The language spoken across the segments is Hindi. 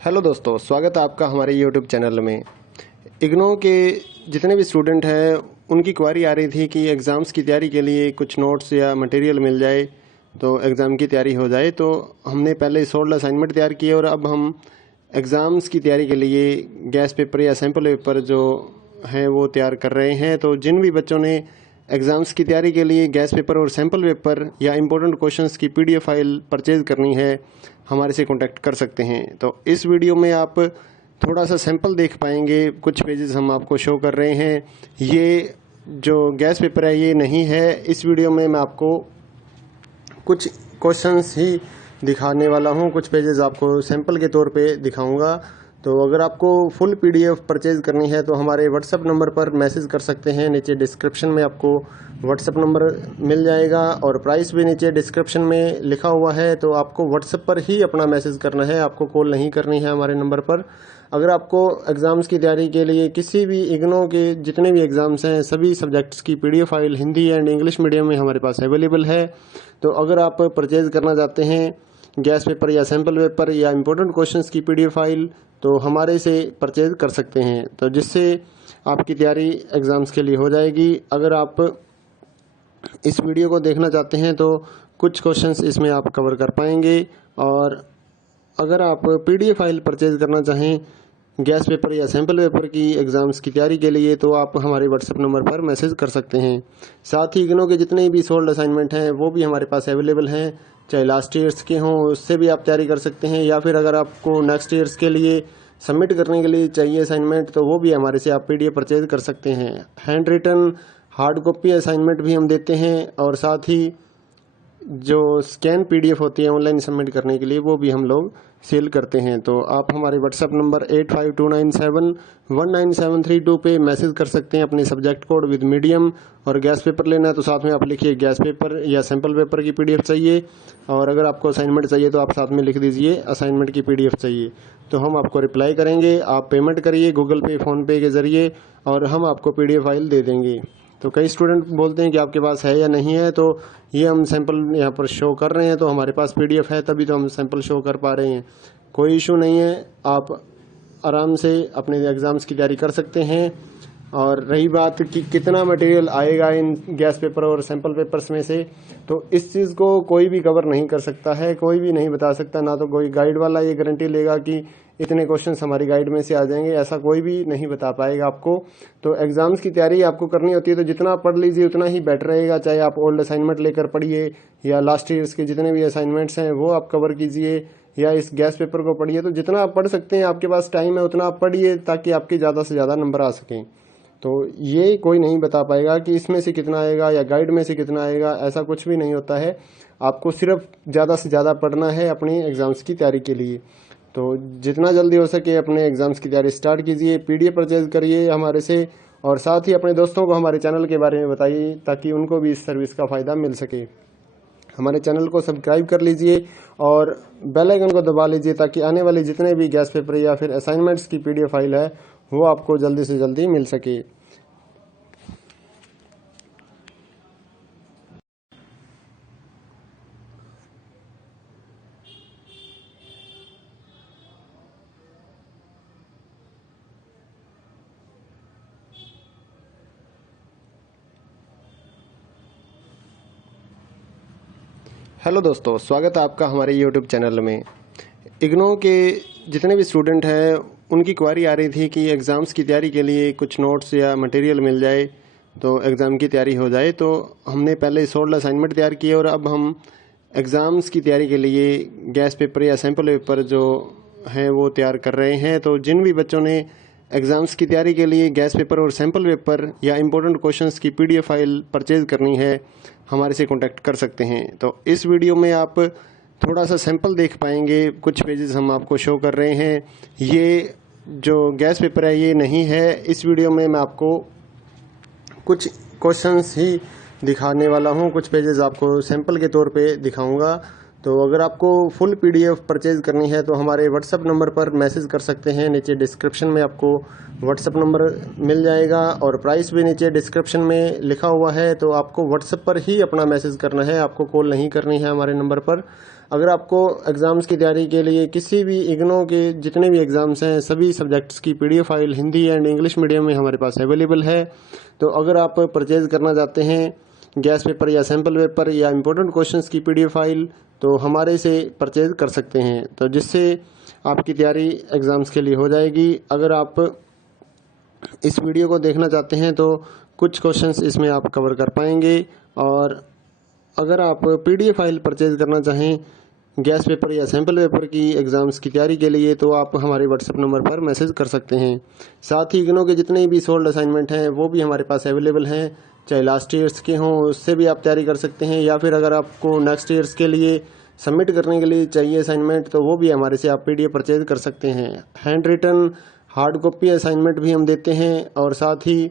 हेलो दोस्तों, स्वागत है आपका हमारे यूट्यूब चैनल में। इग्नो के जितने भी स्टूडेंट हैं उनकी क्वारी आ रही थी कि एग्ज़ाम्स की तैयारी के लिए कुछ नोट्स या मटेरियल मिल जाए तो एग्ज़ाम की तैयारी हो जाए। तो हमने पहले 16 असाइनमेंट तैयार किए और अब हम एग्ज़ाम्स की तैयारी के लिए गैस पेपर या सैम्पल पेपर जो हैं वो तैयार कर रहे हैं। तो जिन भी बच्चों ने एग्ज़ाम्स की तैयारी के लिए गैस पेपर और सैम्पल पेपर या इम्पोर्टेंट क्वेश्चंस की पीडीएफ फाइल परचेज़ करनी है, हमारे से कांटेक्ट कर सकते हैं। तो इस वीडियो में आप थोड़ा सा सैंपल देख पाएंगे, कुछ पेजेस हम आपको शो कर रहे हैं। ये जो गैस पेपर है ये नहीं है। इस वीडियो में मैं आपको कुछ क्वेश्चंस ही दिखाने वाला हूँ, कुछ पेजेस आपको सैंपल के तौर पे दिखाऊंगा। तो अगर आपको फुल पीडीएफ परचेज करनी है तो हमारे व्हाट्सएप नंबर पर मैसेज कर सकते हैं। नीचे डिस्क्रिप्शन में आपको व्हाट्सएप नंबर मिल जाएगा और प्राइस भी नीचे डिस्क्रिप्शन में लिखा हुआ है। तो आपको व्हाट्सएप पर ही अपना मैसेज करना है, आपको कॉल नहीं करनी है हमारे नंबर पर। अगर आपको एग्ज़ाम्स की तैयारी के लिए किसी भी इग्नो के जितने भी एग्ज़ाम्स हैं सभी सब्जेक्ट्स की PDF file Hindi and English medium में हमारे पास अवेलेबल है। तो अगर आप परचेज करना चाहते हैं गैस पेपर या सैम्पल पेपर या इम्पोर्टेंट क्वेश्चंस की पीडीएफ फाइल तो हमारे से परचेज कर सकते हैं, तो जिससे आपकी तैयारी एग्ज़ाम्स के लिए हो जाएगी। अगर आप इस वीडियो को देखना चाहते हैं तो कुछ क्वेश्चंस इसमें आप कवर कर पाएंगे। और अगर आप पीडीएफ फाइल परचेज करना चाहें गैस पेपर या सैम्पल पेपर की एग्ज़ाम्स की तैयारी के लिए तो आप हमारे व्हाट्सएप नंबर पर मैसेज कर सकते हैं। साथ ही इग्नो के जितने भी सोल्ड असाइनमेंट हैं वो भी हमारे पास अवेलेबल हैं, चाहे लास्ट ईयर्स के हों उससे भी आप तैयारी कर सकते हैं, या फिर अगर आपको नेक्स्ट ईयर्स के लिए सबमिट करने के लिए चाहिए असाइनमेंट तो वो भी हमारे से आप पीडीएफ परचेज कर सकते हैं। Handwritten hard copy assignment भी हम देते हैं और साथ ही जो स्कैन पीडीएफ होती है ऑनलाइन सबमिट करने के लिए वो भी हम लोग सेल करते हैं। तो आप हमारे व्हाट्सएप नंबर 8529719732 पे मैसेज कर सकते हैं अपने सब्जेक्ट कोड विद मीडियम। और गैस पेपर लेना है तो साथ में आप लिखिए गैस पेपर या सैम्पल पेपर की पीडीएफ चाहिए, और अगर आपको असाइनमेंट चाहिए तो आप साथ में लिख दीजिए असाइनमेंट की पीडीएफ चाहिए, तो हम आपको रिप्लाई करेंगे। आप पेमेंट करिए गूगल पे फ़ोनपे के ज़रिए और हम आपको पीडीएफ फाइल दे देंगे। तो कई स्टूडेंट बोलते हैं कि आपके पास है या नहीं है, तो ये हम सैंपल यहाँ पर शो कर रहे हैं, तो हमारे पास पीडीएफ है तभी तो हम सैंपल शो कर पा रहे हैं। कोई इशू नहीं है, आप आराम से अपने एग्ज़ाम्स की तैयारी कर सकते हैं। और रही बात कि कितना मटेरियल आएगा इन गैस पेपर और सैंपल पेपर्स में से, तो इस चीज़ को कोई भी कवर नहीं कर सकता है, कोई भी नहीं बता सकता। ना तो कोई गाइड वाला ये गारंटी लेगा कि इतने क्वेश्चंस हमारी गाइड में से आ जाएंगे, ऐसा कोई भी नहीं बता पाएगा आपको। तो एग्ज़ाम्स की तैयारी आपको करनी होती है तो जितना पढ़ लीजिए उतना ही बेटर रहेगा, चाहे आप ओल्ड असाइनमेंट लेकर पढ़िए या लास्ट ईयर्स के जितने भी असाइनमेंट्स हैं वो आप कवर कीजिए या इस गैस पेपर को पढ़िए। तो जितना आप पढ़ सकते हैं, आपके पास टाइम है उतना आप पढ़िए ताकि आपके ज़्यादा से ज़्यादा नंबर आ सकें। तो ये कोई नहीं बता पाएगा कि इसमें से कितना आएगा या गाइड में से कितना आएगा, ऐसा कुछ भी नहीं होता है। आपको सिर्फ ज़्यादा से ज़्यादा पढ़ना है अपनी एग्ज़ाम्स की तैयारी के लिए। तो जितना जल्दी हो सके अपने एग्ज़ाम्स की तैयारी स्टार्ट कीजिए, पीडीएफ परचेज करिए हमारे से, और साथ ही अपने दोस्तों को हमारे चैनल के बारे में बताइए ताकि उनको भी इस सर्विस का फ़ायदा मिल सके। हमारे चैनल को सब्सक्राइब कर लीजिए और बेल आइकन को दबा लीजिए ताकि आने वाले जितने भी गैस पेपर या फिर असाइनमेंट्स की पीडीएफ फाइल है वो आपको जल्दी से जल्दी मिल सके। हेलो दोस्तों, स्वागत है आपका हमारे यूट्यूब चैनल में। इग्नो के जितने भी स्टूडेंट हैं उनकी क्वारी आ रही थी कि एग्ज़ाम्स की तैयारी के लिए कुछ नोट्स या मटेरियल मिल जाए तो एग्ज़ाम की तैयारी हो जाए। तो हमने पहले 16 असाइनमेंट तैयार किए और अब हम एग्ज़ाम्स की तैयारी के लिए गैस पेपर या सैम्पल पेपर जो हैं वो तैयार कर रहे हैं। तो जिन भी बच्चों ने एग्ज़ाम्स की तैयारी के लिए गैस पेपर और सैम्पल पेपर या इम्पोर्टेंट क्वेश्चंस की पीडीएफ फाइल परचेज करनी है, हमारे से कांटेक्ट कर सकते हैं। तो इस वीडियो में आप थोड़ा सा सैंपल देख पाएंगे, कुछ पेजेस हम आपको शो कर रहे हैं। ये जो गैस पेपर है ये नहीं है। इस वीडियो में मैं आपको कुछ क्वेश्चंस ही दिखाने वाला हूँ, कुछ पेजेस आपको सैंपल के तौर पे दिखाऊंगा। तो अगर आपको फुल पीडीएफ परचेज करनी है तो हमारे व्हाट्सएप नंबर पर मैसेज कर सकते हैं। नीचे डिस्क्रिप्शन में आपको व्हाट्सएप नंबर मिल जाएगा और प्राइस भी नीचे डिस्क्रिप्शन में लिखा हुआ है। तो आपको व्हाट्सएप पर ही अपना मैसेज करना है, आपको कॉल नहीं करनी है हमारे नंबर पर। अगर आपको एग्ज़ाम्स की तैयारी के लिए किसी भी इग्नो के जितने भी एग्ज़ाम्स हैं सभी सब्जेक्ट्स की PDF file Hindi and English medium में हमारे पास अवेलेबल है। तो अगर आप परचेज़ करना चाहते हैं गैस पेपर या सैम्पल पेपर या इम्पोर्टेंट क्वेश्चंस की PDF फाइल तो हमारे से परचेज़ कर सकते हैं, तो जिससे आपकी तैयारी एग्ज़ाम्स के लिए हो जाएगी। अगर आप इस वीडियो को देखना चाहते हैं तो कुछ क्वेश्चंस इसमें आप कवर कर पाएंगे। और अगर आप PDF फाइल परचेज़ करना चाहें गैस पेपर या सैम्पल पेपर की एग्ज़ाम्स की तैयारी के लिए तो आप हमारे व्हाट्सएप नंबर पर मैसेज कर सकते हैं। साथ ही इग्नो के जितने भी सोल्ड असाइनमेंट हैं वो भी हमारे पास अवेलेबल हैं, चाहे लास्ट ईयर्स के हों उससे भी आप तैयारी कर सकते हैं, या फिर अगर आपको नेक्स्ट ईयर्स के लिए सबमिट करने के लिए चाहिए असाइनमेंट तो वो भी हमारे से आप PDF परचेज़ कर सकते हैं। Handwritten hard copy assignment भी हम देते हैं और साथ ही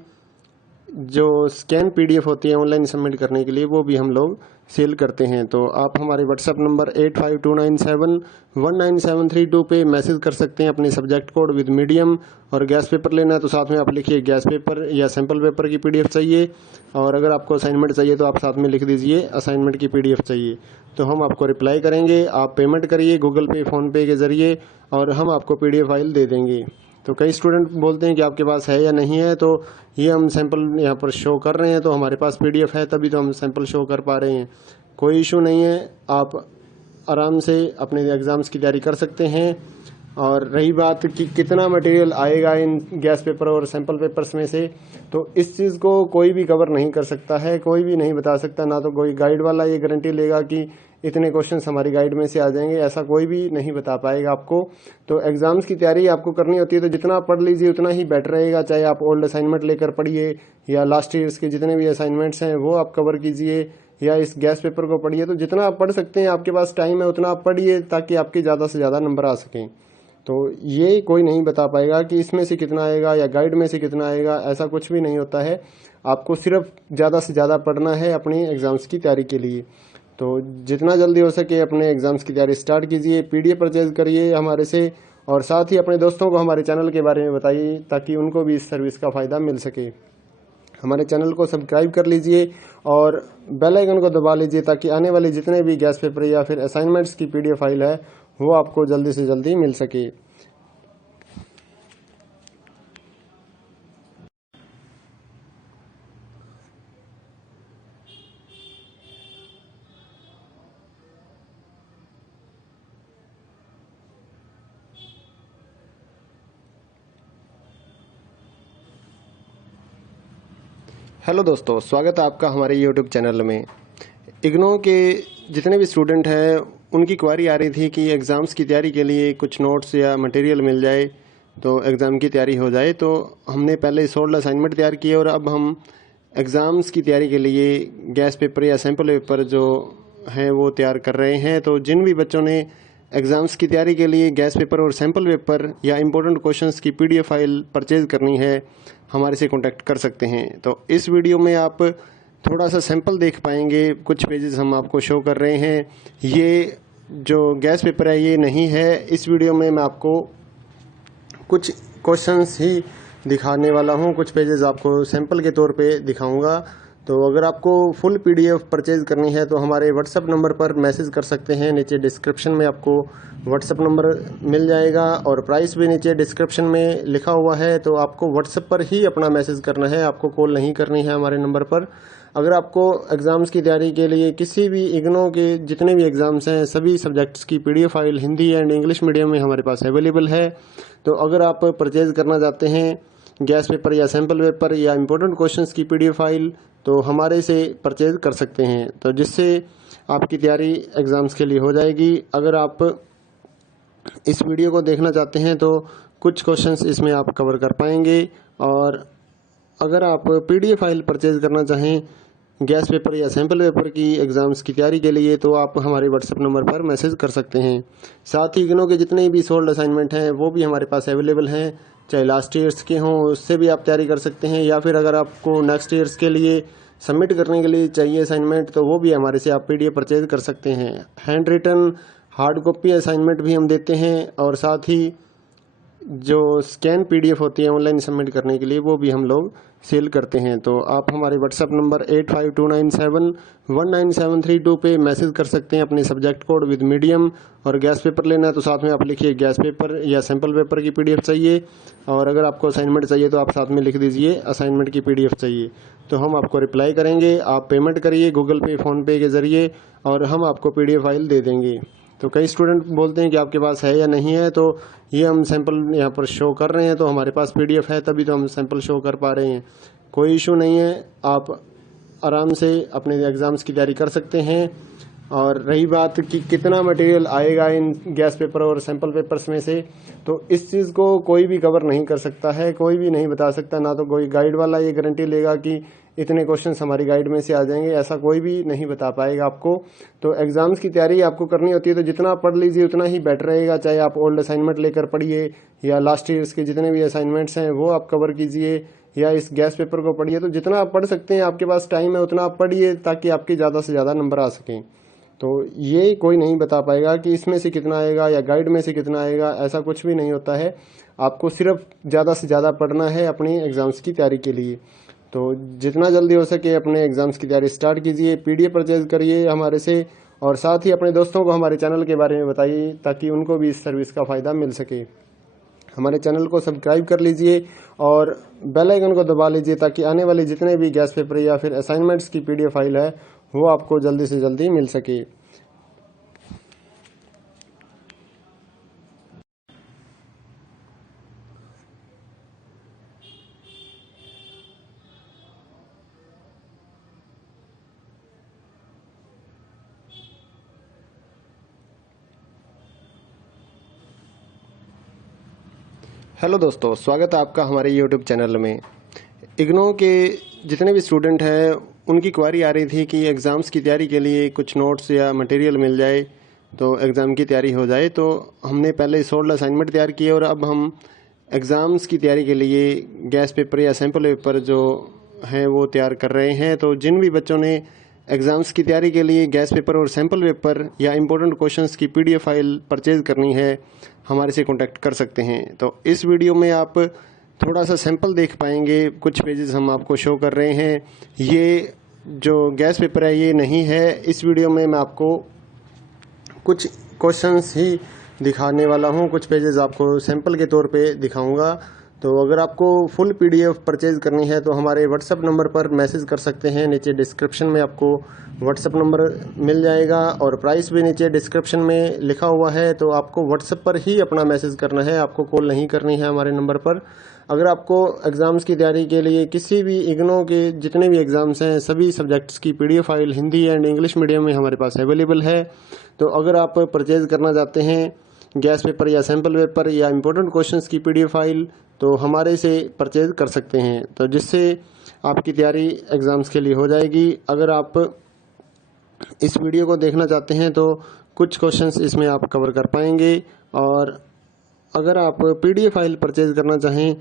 जो स्कैन PDF होती है ऑनलाइन सबमिट करने के लिए वो भी हम लोग सेल करते हैं। तो आप हमारे व्हाट्सएप नंबर 8529719732 पे मैसेज कर सकते हैं अपने सब्जेक्ट कोड विद मीडियम। और गैस पेपर लेना है तो साथ में आप लिखिए गैस पेपर या सैम्पल पेपर की PDF चाहिए, और अगर आपको असाइनमेंट चाहिए तो आप साथ में लिख दीजिए असाइनमेंट की PDF चाहिए, तो हम आपको रिप्लाई करेंगे। आप पेमेंट करिए गूगल पे फ़ोनपे के ज़रिए और हम आपको PDF फाइल दे देंगे। तो कई स्टूडेंट बोलते हैं कि आपके पास है या नहीं है, तो ये हम सैंपल यहाँ पर शो कर रहे हैं तो हमारे पास PDF है तभी तो हम सैंपल शो कर पा रहे हैं। कोई इशू नहीं है, आप आराम से अपने एग्ज़ाम्स की तैयारी कर सकते हैं। और रही बात कि कितना मटेरियल आएगा इन गैस पेपर और सैंपल पेपर्स में से, तो इस चीज़ को कोई भी कवर नहीं कर सकता है, कोई भी नहीं बता सकता, ना तो कोई गाइड वाला ये गारंटी लेगा कि इतने क्वेश्चंस हमारी गाइड में से आ जाएंगे, ऐसा कोई भी नहीं बता पाएगा आपको। तो एग्ज़ाम्स की तैयारी आपको करनी होती है तो जितना आप पढ़ लीजिए उतना ही बेटर रहेगा, चाहे आप ओल्ड असाइनमेंट लेकर पढ़िए या लास्ट ईयर्स के जितने भी असाइनमेंट्स हैं वो आप कवर कीजिए या इस गैस पेपर को पढ़िए। तो जितना आप पढ़ सकते हैं, आपके पास टाइम है उतना आप पढ़िए ताकि आपके ज़्यादा से ज़्यादा नंबर आ सकें। तो ये कोई नहीं बता पाएगा कि इसमें से कितना आएगा या गाइड में से कितना आएगा, ऐसा कुछ भी नहीं होता है। आपको सिर्फ ज़्यादा से ज़्यादा पढ़ना है अपनी एग्ज़ाम्स की तैयारी के लिए। तो जितना जल्दी हो सके अपने एग्ज़ाम्स की तैयारी स्टार्ट कीजिए, PDF परचेज़ करिए हमारे से, और साथ ही अपने दोस्तों को हमारे चैनल के बारे में बताइए ताकि उनको भी इस सर्विस का फ़ायदा मिल सके। हमारे चैनल को सब्सक्राइब कर लीजिए और बेल आइकन को दबा लीजिए ताकि आने वाले जितने भी गैस पेपर या फिर असाइनमेंट्स की PDF फाइल है वो आपको जल्दी से जल्दी मिल सके। हेलो दोस्तों, स्वागत है आपका हमारे YouTube चैनल में। इग्नो के जितने भी स्टूडेंट हैं उनकी क्वारी आ रही थी कि एग्ज़ाम्स की तैयारी के लिए कुछ नोट्स या मटेरियल मिल जाए तो एग्ज़ाम की तैयारी हो जाए। तो हमने पहले सोल्ड असाइनमेंट तैयार किए और अब हम एग्ज़ाम्स की तैयारी के लिए गैस पेपर या सैम्पल पेपर जो हैं वो तैयार कर रहे हैं। तो जिन भी बच्चों ने एग्ज़ाम्स की तैयारी के लिए गैस पेपर और सैम्पल पेपर या इम्पोर्टेंट क्वेश्चंस की PDF फाइल परचेज़ करनी है हमारे से कांटेक्ट कर सकते हैं। तो इस वीडियो में आप थोड़ा सा सैंपल देख पाएंगे, कुछ पेजेस हम आपको शो कर रहे हैं। ये जो गैस पेपर है ये नहीं है, इस वीडियो में मैं आपको कुछ क्वेश्चंस ही दिखाने वाला हूँ, कुछ पेजेस आपको सैंपल के तौर पे दिखाऊंगा। तो अगर आपको फुल PDF परचेज़ करनी है तो हमारे व्हाट्सएप नंबर पर मैसेज कर सकते हैं। नीचे डिस्क्रिप्शन में आपको व्हाट्सएप नंबर मिल जाएगा और प्राइस भी नीचे डिस्क्रिप्शन में लिखा हुआ है। तो आपको व्हाट्सएप पर ही अपना मैसेज करना है, आपको कॉल नहीं करनी है हमारे नंबर पर। अगर आपको एग्ज़ाम्स की तैयारी के लिए किसी भी इग्नो के जितने भी एग्ज़ाम्स हैं सभी सब्जेक्ट्स की PDF file Hindi and English medium में हमारे पास अवेलेबल है। तो अगर आप परचेज़ करना चाहते हैं गैस पेपर या सैम्पल पेपर या इम्पोर्टेंट क्वेश्चंस की PDF फाइल तो हमारे से परचेज़ कर सकते हैं, तो जिससे आपकी तैयारी एग्ज़ाम्स के लिए हो जाएगी। अगर आप इस वीडियो को देखना चाहते हैं तो कुछ क्वेश्चंस इसमें आप कवर कर पाएंगे। और अगर आप PDF फाइल परचेज़ करना चाहें गैस पेपर या सैम्पल पेपर की एग्ज़ाम्स की तैयारी के लिए तो आप हमारे व्हाट्सएप नंबर पर मैसेज कर सकते हैं। साथ ही इग्नो के जितने भी सोल्ड असाइनमेंट हैं वो भी हमारे पास अवेलेबल हैं, चाहे लास्ट ईयर्स के हों उससे भी आप तैयारी कर सकते हैं, या फिर अगर आपको नेक्स्ट ईयर्स के लिए सबमिट करने के लिए चाहिए असाइनमेंट तो वो भी हमारे से आप PDF परचेज़ कर सकते हैं। Handwritten hard copy assignment भी हम देते हैं और साथ ही जो स्कैन PDF होती है ऑनलाइन सबमिट करने के लिए वो भी हम लोग सेल करते हैं। तो आप हमारे व्हाट्सएप नंबर 8529719732 पे मैसेज कर सकते हैं अपने सब्जेक्ट कोड विद मीडियम। और गैस पेपर लेना है तो साथ में आप लिखिए गैस पेपर या सैम्पल पेपर की PDF चाहिए। और अगर आपको असाइनमेंट चाहिए तो आप साथ में लिख दीजिए असाइनमेंट की PDF चाहिए। तो हम आपको रिप्लाई करेंगे। आप पेमेंट करिए गूगल पे, फ़ोनपे के ज़रिए और हम आपको PDF फाइल दे देंगे। तो कई स्टूडेंट बोलते हैं कि आपके पास है या नहीं है, तो ये हम सैंपल यहाँ पर शो कर रहे हैं, तो हमारे पास PDF है तभी तो हम सैंपल शो कर पा रहे हैं। कोई इशू नहीं है, आप आराम से अपने एग्ज़ाम्स की तैयारी कर सकते हैं। और रही बात कि कितना मटेरियल आएगा इन गैस पेपर और सैंपल पेपर्स में से, तो इस चीज़ को कोई भी कवर नहीं कर सकता है, कोई भी नहीं बता सकता। ना तो कोई गाइड वाला ये गारंटी लेगा कि इतने क्वेश्चंस हमारी गाइड में से आ जाएंगे, ऐसा कोई भी नहीं बता पाएगा आपको। तो एग्जाम्स की तैयारी आपको करनी होती है तो जितना पढ़ लीजिए उतना ही बेटर रहेगा। चाहे आप ओल्ड असाइनमेंट लेकर पढ़िए या लास्ट ईयर्स के जितने भी असाइनमेंट्स हैं वो आप कवर कीजिए, या इस गैस पेपर को पढ़िए। तो जितना आप पढ़ सकते हैं, आपके पास टाइम है उतना आप पढ़िए ताकि आपके ज़्यादा से ज़्यादा नंबर आ सकें। तो ये कोई नहीं बता पाएगा कि इसमें से कितना आएगा या गाइड में से कितना आएगा, ऐसा कुछ भी नहीं होता है। आपको सिर्फ ज़्यादा से ज़्यादा पढ़ना है अपनी एग्ज़ाम्स की तैयारी के लिए। तो जितना जल्दी हो सके अपने एग्ज़ाम्स की तैयारी स्टार्ट कीजिए, PDF परचेज करिए हमारे से, और साथ ही अपने दोस्तों को हमारे चैनल के बारे में बताइए ताकि उनको भी इस सर्विस का फ़ायदा मिल सके। हमारे चैनल को सब्सक्राइब कर लीजिए और बेल आइकन को दबा लीजिए ताकि आने वाले जितने भी गैस पेपर या फिर असाइनमेंट्स की PDF फाइल है वो आपको जल्दी से जल्दी मिल सके। हेलो दोस्तों, स्वागत है आपका हमारे YouTube चैनल में। इग्नो के जितने भी स्टूडेंट हैं उनकी क्वारी आ रही थी कि एग्ज़ाम्स की तैयारी के लिए कुछ नोट्स या मटेरियल मिल जाए तो एग्ज़ाम की तैयारी हो जाए। तो हमने पहले 16 असाइनमेंट तैयार किए और अब हम एग्ज़ाम्स की तैयारी के लिए गैस पेपर या सैम्पल पेपर जो हैं वो तैयार कर रहे हैं। तो जिन भी बच्चों ने एग्ज़ाम्स की तैयारी के लिए गैस पेपर और सैम्पल पेपर या इम्पोर्टेंट क्वेश्चंस की PDF फाइल परचेज़ करनी है, हमारे से कांटेक्ट कर सकते हैं। तो इस वीडियो में आप थोड़ा सा सैंपल देख पाएंगे, कुछ पेजेस हम आपको शो कर रहे हैं। ये जो गैस पेपर है ये नहीं है। इस वीडियो में मैं आपको कुछ क्वेश्चंस ही दिखाने वाला हूँ, कुछ पेजेस आपको सैंपल के तौर पे दिखाऊंगा। तो अगर आपको फुल PDF परचेज करनी है तो हमारे व्हाट्सएप नंबर पर मैसेज कर सकते हैं। नीचे डिस्क्रिप्शन में आपको व्हाट्सएप नंबर मिल जाएगा और प्राइस भी नीचे डिस्क्रिप्शन में लिखा हुआ है। तो आपको व्हाट्सएप पर ही अपना मैसेज करना है, आपको कॉल नहीं करनी है हमारे नंबर पर। अगर आपको एग्ज़ाम्स की तैयारी के लिए किसी भी इग्नो के जितने भी एग्ज़ाम्स हैं सभी सब्जेक्ट्स की PDF file Hindi and English medium में हमारे पास अवेलेबल है। तो अगर आप परचेज़ करना चाहते हैं गैस पेपर या सैम्पल पेपर या इम्पोर्टेंट क्वेश्चंस की PDF फाइल तो हमारे से परचेज़ कर सकते हैं, तो जिससे आपकी तैयारी एग्ज़ाम्स के लिए हो जाएगी। अगर आप इस वीडियो को देखना चाहते हैं तो कुछ क्वेश्चंस इसमें आप कवर कर पाएंगे। और अगर आप PDF फाइल परचेज़ करना चाहें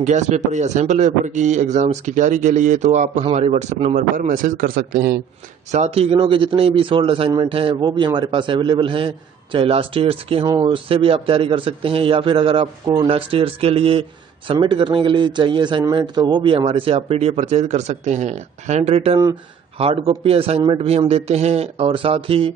गैस पेपर या सैम्पल पेपर की एग्ज़ाम्स की तैयारी के लिए तो आप हमारे व्हाट्सएप नंबर पर मैसेज कर सकते हैं। साथ ही इग्नो के जितने भी सोल्ड असाइनमेंट हैं वो भी हमारे पास अवेलेबल हैं, चाहे लास्ट ईयर्स के हों उससे भी आप तैयारी कर सकते हैं, या फिर अगर आपको नेक्स्ट ईयर्स के लिए सबमिट करने के लिए चाहिए असाइनमेंट तो वो भी हमारे से आप PDF परचेज कर सकते हैं। Handwritten hard copy assignment भी हम देते हैं और साथ ही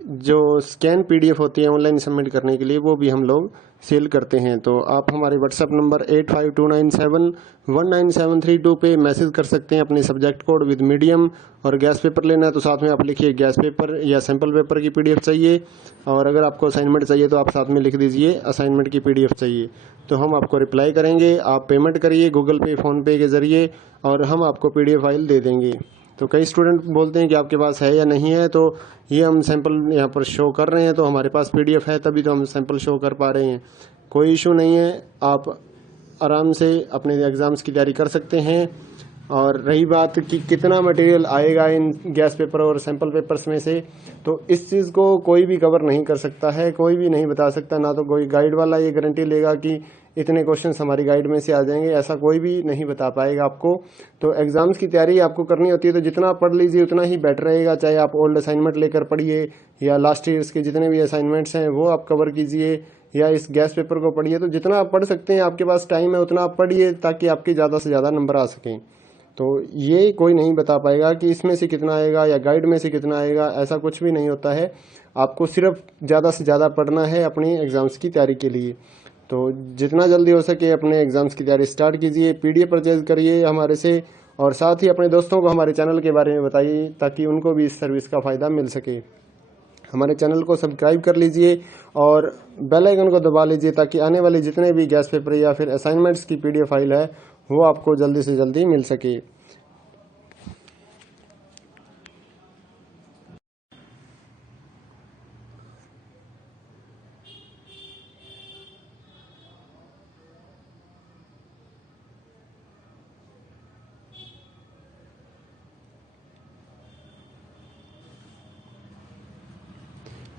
जो स्कैन PDF होती है ऑनलाइन सबमिट करने के लिए वो भी हम लोग सेल करते हैं। तो आप हमारे व्हाट्सएप नंबर 8529719732 पे मैसेज कर सकते हैं अपने सब्जेक्ट कोड विद मीडियम। और गैस पेपर लेना है तो साथ में आप लिखिए गैस पेपर या सैम्पल पेपर की PDF चाहिए। और अगर आपको असाइनमेंट चाहिए तो आप साथ में लिख दीजिए असाइनमेंट की PDF चाहिए। तो हम आपको रिप्लाई करेंगे। आप पेमेंट करिए गूगल पे, फ़ोनपे के ज़रिए और हम आपको PDF फाइल दे देंगे। तो कई स्टूडेंट बोलते हैं कि आपके पास है या नहीं है, तो ये हम सैंपल यहाँ पर शो कर रहे हैं, तो हमारे पास PDF है तभी तो हम सैंपल शो कर पा रहे हैं। कोई इशू नहीं है, आप आराम से अपने एग्ज़ाम्स की तैयारी कर सकते हैं। और रही बात कि कितना मटेरियल आएगा इन गैस पेपर और सैंपल पेपर्स में से, तो इस चीज़ को कोई भी कवर नहीं कर सकता है, कोई भी नहीं बता सकता। ना तो कोई गाइड वाला ये गारंटी लेगा कि इतने क्वेश्चंस हमारी गाइड में से आ जाएंगे, ऐसा कोई भी नहीं बता पाएगा आपको। तो एग्ज़ाम्स की तैयारी आपको करनी होती है तो जितना पढ़ लीजिए उतना ही बेटर रहेगा। चाहे आप ओल्ड असाइनमेंट लेकर पढ़िए या लास्ट ईयर्स के जितने भी असाइनमेंट्स हैं वो आप कवर कीजिए, या इस गैस पेपर को पढ़िए। तो जितना आप पढ़ सकते हैं, आपके पास टाइम है उतना आप पढ़िए ताकि आपके ज़्यादा से ज़्यादा नंबर आ सकें। तो ये कोई नहीं बता पाएगा कि इसमें से कितना आएगा या गाइड में से कितना आएगा, ऐसा कुछ भी नहीं होता है। आपको सिर्फ ज़्यादा से ज़्यादा पढ़ना है अपनी एग्ज़ाम्स की तैयारी के लिए। तो जितना जल्दी हो सके अपने एग्ज़ाम्स की तैयारी स्टार्ट कीजिए, पीडीएफ परचेज करिए हमारे से, और साथ ही अपने दोस्तों को हमारे चैनल के बारे में बताइए ताकि उनको भी इस सर्विस का फ़ायदा मिल सके। हमारे चैनल को सब्सक्राइब कर लीजिए और बेल आइकन को दबा लीजिए ताकि आने वाले जितने भी गैस पेपर या फिर असाइनमेंट्स की पीडीएफ फाइल है वो आपको जल्दी से जल्दी मिल सके।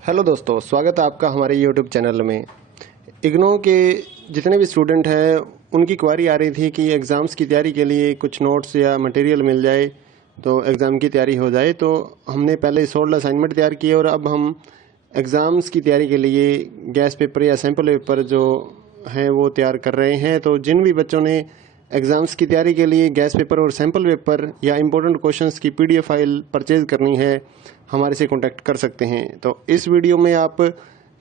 हेलो दोस्तों, स्वागत है आपका हमारे यूट्यूब चैनल में। इग्नो के जितने भी स्टूडेंट हैं उनकी क्वारी आ रही थी कि एग्ज़ाम्स की तैयारी के लिए कुछ नोट्स या मटेरियल मिल जाए तो एग्ज़ाम की तैयारी हो जाए। तो हमने पहले 16 असाइनमेंट तैयार किए और अब हम एग्ज़ाम्स की तैयारी के लिए गैस पेपर या सैम्पल पेपर जो हैं वो तैयार कर रहे हैं। तो जिन भी बच्चों ने एग्ज़ाम्स की तैयारी के लिए गैस पेपर और सैम्पल पेपर या इम्पोर्टेंट क्वेश्चंस की पीडीएफ फाइल परचेज़ करनी है, हमारे से कांटेक्ट कर सकते हैं। तो इस वीडियो में आप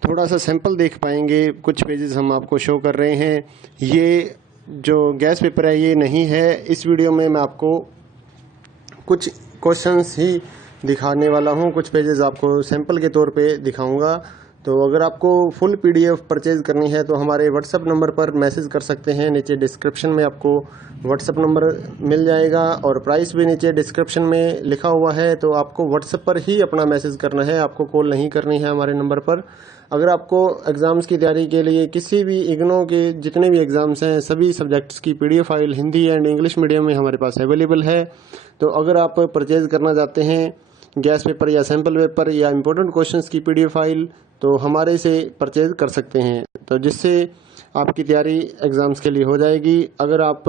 थोड़ा सा सैंपल देख पाएंगे, कुछ पेजेस हम आपको शो कर रहे हैं। ये जो गैस पेपर है ये नहीं है। इस वीडियो में मैं आपको कुछ क्वेश्चंस ही दिखाने वाला हूँ, कुछ पेजेस आपको सैंपल के तौर पे दिखाऊंगा। तो अगर आपको फुल पीडीएफ परचेज करनी है तो हमारे व्हाट्सएप नंबर पर मैसेज कर सकते हैं। नीचे डिस्क्रिप्शन में आपको व्हाट्सएप नंबर मिल जाएगा और प्राइस भी नीचे डिस्क्रिप्शन में लिखा हुआ है। तो आपको व्हाट्सएप पर ही अपना मैसेज करना है, आपको कॉल नहीं करनी है हमारे नंबर पर। अगर आपको एग्ज़ाम्स की तैयारी के लिए किसी भी इग्नो के जितने भी एग्ज़ाम्स हैं सभी सब्जेक्ट्स की PDF file Hindi and English medium में हमारे पास अवेलेबल है। तो अगर आप परचेज करना चाहते हैं गैस पेपर या सैम्पल पेपर या इम्पोर्टेंट क्वेश्चंस की पीडीएफ फाइल तो हमारे से परचेज कर सकते हैं, तो जिससे आपकी तैयारी एग्ज़ाम्स के लिए हो जाएगी। अगर आप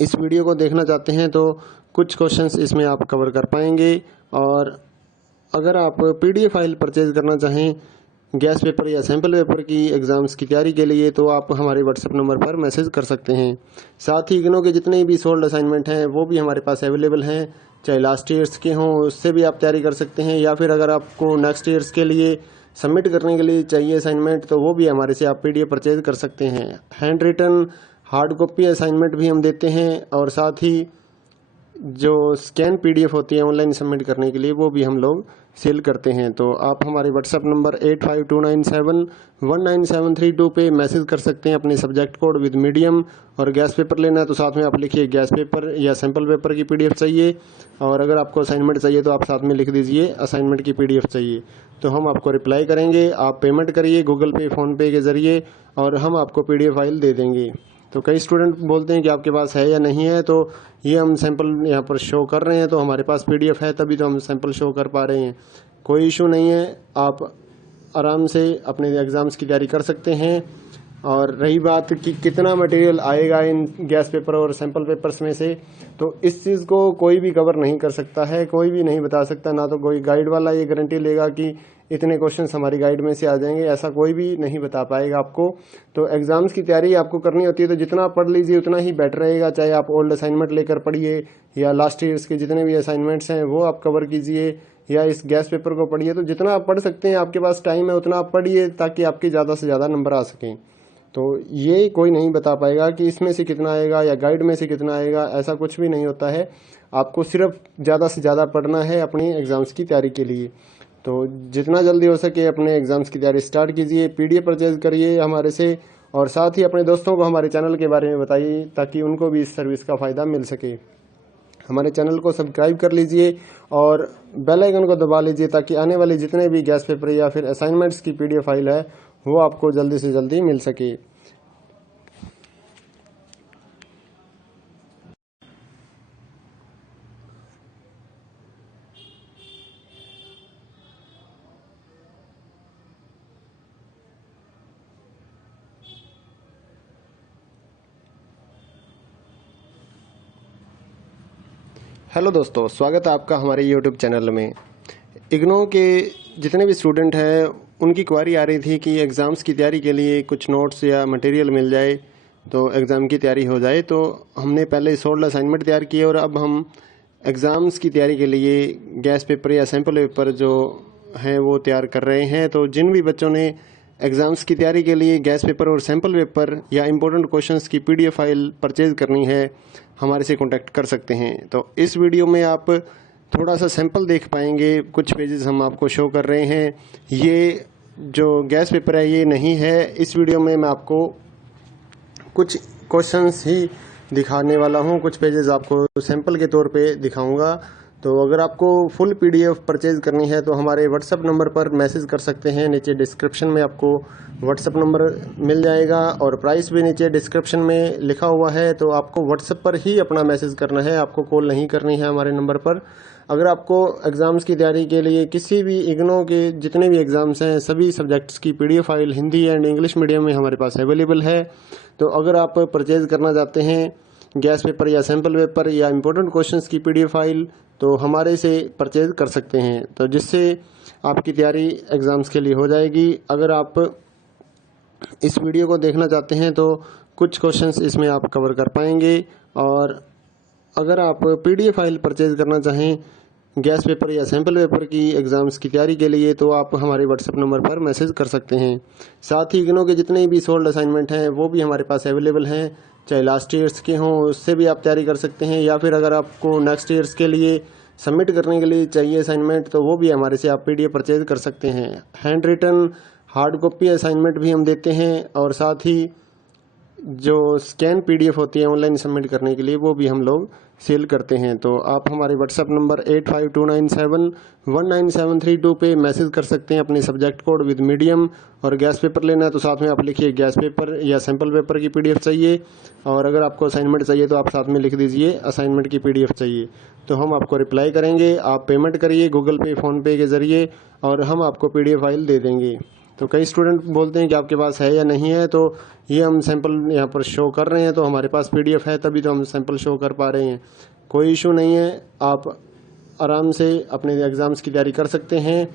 इस वीडियो को देखना चाहते हैं तो कुछ क्वेश्चंस इसमें आप कवर कर पाएंगे। और अगर आप पीडीएफ फाइल परचेज करना चाहें गैस पेपर या सैम्पल पेपर की एग्ज़ाम्स की तैयारी के लिए तो आप हमारे व्हाट्सएप नंबर पर मैसेज कर सकते हैं। साथ ही इग्नो के जितने भी सोल्ड असाइनमेंट हैं वो भी हमारे पास अवेलेबल हैं, चाहे लास्ट ईयर्स के हों उससे भी आप तैयारी कर सकते हैं, या फिर अगर आपको नेक्स्ट ईयर्स के लिए सबमिट करने के लिए चाहिए असाइनमेंट तो वो भी हमारे से आप पीडीएफ परचेज कर सकते हैं। Handwritten hard copy assignment भी हम देते हैं और साथ ही जो स्कैन पीडीएफ होती है ऑनलाइन सबमिट करने के लिए वो भी हम लोग सेल करते हैं। तो आप हमारे व्हाट्सएप नंबर 8529719732 पे मैसेज कर सकते हैं अपने सब्जेक्ट कोड विद मीडियम। और गैस पेपर लेना है तो साथ में आप लिखिए गैस पेपर या सैम्पल पेपर की पीडीएफ चाहिए, और अगर आपको असाइनमेंट चाहिए तो आप साथ में लिख दीजिए असाइनमेंट की पीडीएफ चाहिए, तो हम आपको रिप्लाई करेंगे। आप पेमेंट करिए गूगल पे फ़ोनपे के ज़रिए और हम आपको पीडीएफ फाइल दे देंगे। तो कई स्टूडेंट बोलते हैं कि आपके पास है या नहीं है, तो ये हम सैंपल यहाँ पर शो कर रहे हैं, तो हमारे पास पीडीएफ है तभी तो हम सैंपल शो कर पा रहे हैं। कोई इशू नहीं है, आप आराम से अपने एग्ज़ाम्स की तैयारी कर सकते हैं। और रही बात कि कितना मटेरियल आएगा इन गैस पेपर और सैंपल पेपर्स में से, तो इस चीज़ को कोई भी कवर नहीं कर सकता है, कोई भी नहीं बता सकता। ना तो कोई गाइड वाला ये गारंटी लेगा कि इतने क्वेश्चंस हमारी गाइड में से आ जाएंगे, ऐसा कोई भी नहीं बता पाएगा आपको। तो एग्ज़ाम्स की तैयारी आपको करनी होती है तो जितना पढ़ लीजिए उतना ही बेटर रहेगा। चाहे आप ओल्ड असाइनमेंट लेकर पढ़िए या लास्ट ईयर्स के जितने भी असाइनमेंट्स हैं वो आप कवर कीजिए, या इस गैस पेपर को पढ़िए। तो जितना आप पढ़ सकते हैं, आपके पास टाइम है उतना आप पढ़िए ताकि आपके ज़्यादा से ज़्यादा नंबर आ सकें। तो ये कोई नहीं बता पाएगा कि इसमें से कितना आएगा या गाइड में से कितना आएगा, ऐसा कुछ भी नहीं होता है। आपको सिर्फ ज़्यादा से ज़्यादा पढ़ना है अपनी एग्ज़ाम्स की तैयारी के लिए। तो जितना जल्दी हो सके अपने एग्ज़ाम्स की तैयारी स्टार्ट कीजिए, पीडीएफ परचेज करिए हमारे से, और साथ ही अपने दोस्तों को हमारे चैनल के बारे में बताइए ताकि उनको भी इस सर्विस का फ़ायदा मिल सके। हमारे चैनल को सब्सक्राइब कर लीजिए और बेल आइकन को दबा लीजिए ताकि आने वाले जितने भी गैस पेपर या फिर असाइनमेंट्स की पीडीएफ फाइल है वो आपको जल्दी से जल्दी मिल सके। हेलो दोस्तों, स्वागत है आपका हमारे यूट्यूब चैनल में। इग्नो के जितने भी स्टूडेंट हैं उनकी क्वारी आ रही थी कि एग्ज़ाम्स की तैयारी के लिए कुछ नोट्स या मटेरियल मिल जाए तो एग्ज़ाम की तैयारी हो जाए। तो हमने पहले 16 असाइनमेंट तैयार किए और अब हम एग्ज़ाम्स की तैयारी के लिए गैस पेपर या सैम्पल पेपर जो हैं वो तैयार कर रहे हैं। तो जिन भी बच्चों ने एग्ज़ाम्स की तैयारी के लिए गैस पेपर और सैम्पल पेपर या इम्पोर्टेंट क्वेश्चंस की PDF फाइल परचेज़ करनी है, हमारे से कॉन्टैक्ट कर सकते हैं। तो इस वीडियो में आप थोड़ा सा सैंपल देख पाएंगे, कुछ पेजेस हम आपको शो कर रहे हैं। ये जो गैस पेपर है ये नहीं है। इस वीडियो में मैं आपको कुछ क्वेश्चंस ही दिखाने वाला हूँ, कुछ पेजेस आपको सैंपल के तौर पे दिखाऊंगा। तो अगर आपको फुल PDF परचेज करनी है तो हमारे व्हाट्सएप नंबर पर मैसेज कर सकते हैं। नीचे डिस्क्रिप्शन में आपको व्हाट्सएप नंबर मिल जाएगा और प्राइस भी नीचे डिस्क्रिप्शन में लिखा हुआ है। तो आपको व्हाट्सएप पर ही अपना मैसेज करना है, आपको कॉल नहीं करनी है हमारे नंबर पर। अगर आपको एग्ज़ाम्स की तैयारी के लिए किसी भी इग्नो के जितने भी एग्ज़ाम्स हैं सभी सब्जेक्ट्स की PDF file Hindi and English medium में हमारे पास अवेलेबल है। तो अगर आप परचेज़ करना चाहते हैं गैस पेपर या सैम्पल पेपर या इम्पोर्टेंट क्वेश्चंस की PDF फाइल तो हमारे से परचेज़ कर सकते हैं, तो जिससे आपकी तैयारी एग्ज़ाम्स के लिए हो जाएगी। अगर आप इस वीडियो को देखना चाहते हैं तो कुछ क्वेश्चंस इसमें आप कवर कर पाएंगे। और अगर आप PDF फाइल परचेज़ करना चाहें गैस पेपर या सैम्पल पेपर की एग्ज़ाम्स की तैयारी के लिए तो आप हमारे व्हाट्सएप नंबर पर मैसेज कर सकते हैं। साथ ही इग्नो के जितने भी सोल्ड असाइनमेंट हैं वो भी हमारे पास अवेलेबल हैं, चाहे लास्ट ईयर्स के हों उससे भी आप तैयारी कर सकते हैं, या फिर अगर आपको नेक्स्ट ईयर्स के लिए सबमिट करने के लिए चाहिए असाइनमेंट तो वो भी हमारे से आप PDF परचेज कर सकते हैं। Handwritten hard copy assignment भी हम देते हैं और साथ ही जो स्कैन PDF होती है ऑनलाइन सबमिट करने के लिए वो भी हम लोग सेल करते हैं। तो आप हमारे व्हाट्सएप नंबर 8529719732 पे मैसेज कर सकते हैं अपने सब्जेक्ट कोड विद मीडियम। और गैस पेपर लेना है तो साथ में आप लिखिए गैस पेपर या सैम्पल पेपर की PDF चाहिए, और अगर आपको असाइनमेंट चाहिए तो आप साथ में लिख दीजिए असाइनमेंट की PDF चाहिए, तो हम आपको रिप्लाई करेंगे। आप पेमेंट करिए गूगल पे फ़ोनपे के ज़रिए और हम आपको PDF फाइल दे देंगे। तो कई स्टूडेंट बोलते हैं कि आपके पास है या नहीं है, तो ये हम सैंपल यहाँ पर शो कर रहे हैं, तो हमारे पास PDF है तभी तो हम सैंपल शो कर पा रहे हैं। कोई इशू नहीं है, आप आराम से अपने एग्ज़ाम्स की तैयारी कर सकते हैं।